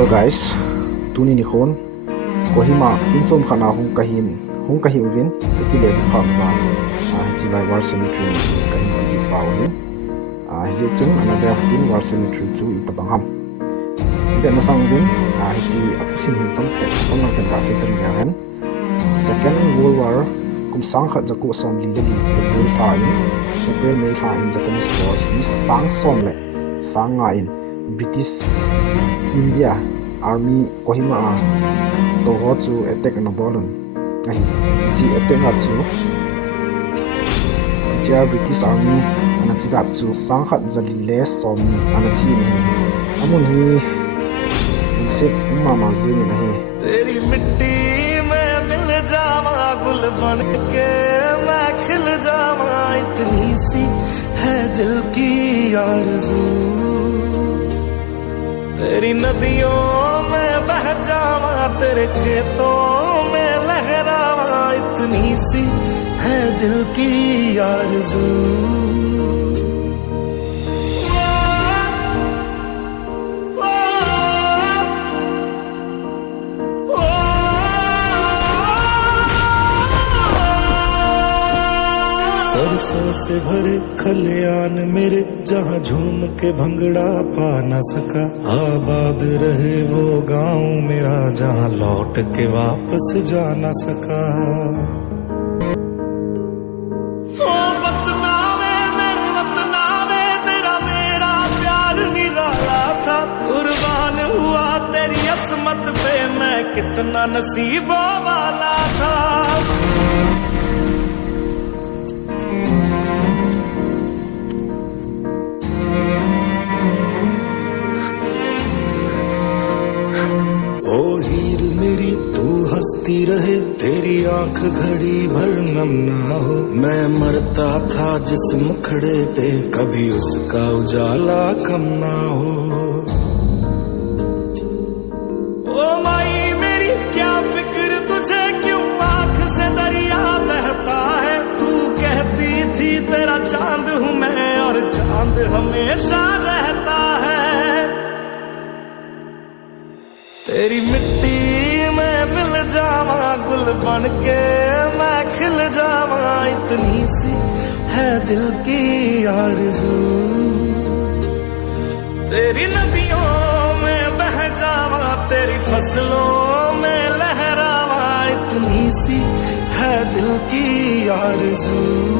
Hello guys, tuni ni khon Kohima inchom khana hung kahi uvin tukile phangwa chilai war cemetery kahi visit pawin hi chung another tin war cemetery chu itabangham even na sangvin hi atusin hi chong nang tan ka setri yan second world war kum sang khat jaku som li li April May in Japanese force ni sang som le sang nga in British India Army Kohima to ho chu attack na bolon chi attack na chu chia British Army ana chi zap chu sang khat jali le som ni ana thi ni amun hi se mama zuni na he तेरी मिट्टी में मिल जावा गुल बन के मैं खिल जावा इतनी सी है दिल की आरज़ू तेरी नदियों में बह जावा तेरे खेतों में लहरावा इतनी सी है दिल की आरज़ू सरसों से भरे खलियान मेरे जहाँ झूम के भंगड़ा पा न सका आबाद रहे वो गांव मेरा जहाँ लौट के वापस जा न सका ओ वतना में तेरा मेरा प्यार निराला था कुर्बान हुआ तेरी असमत पे मैं कितना नसीबों वाला था ओ हीर मेरी तू हंसती रहे तेरी आंख घड़ी भर नम ना हो मैं मरता था जिस मुखड़े पे कभी उसका उजाला कम ना हो ओ माई मेरी क्या फिक्र तुझे क्यों आंख से दरिया बहता है तू कहती थी तेरा चांद हूँ मैं और चांद हमेशा रहता है तेरी मिट्टी में मिल जावा गुल बन के मैं खिल जावा इतनी सी है दिल की आरज़ू तेरी नदियों में बह जावा तेरी फसलों में लहरावा इतनी सी है दिल की आरज़ू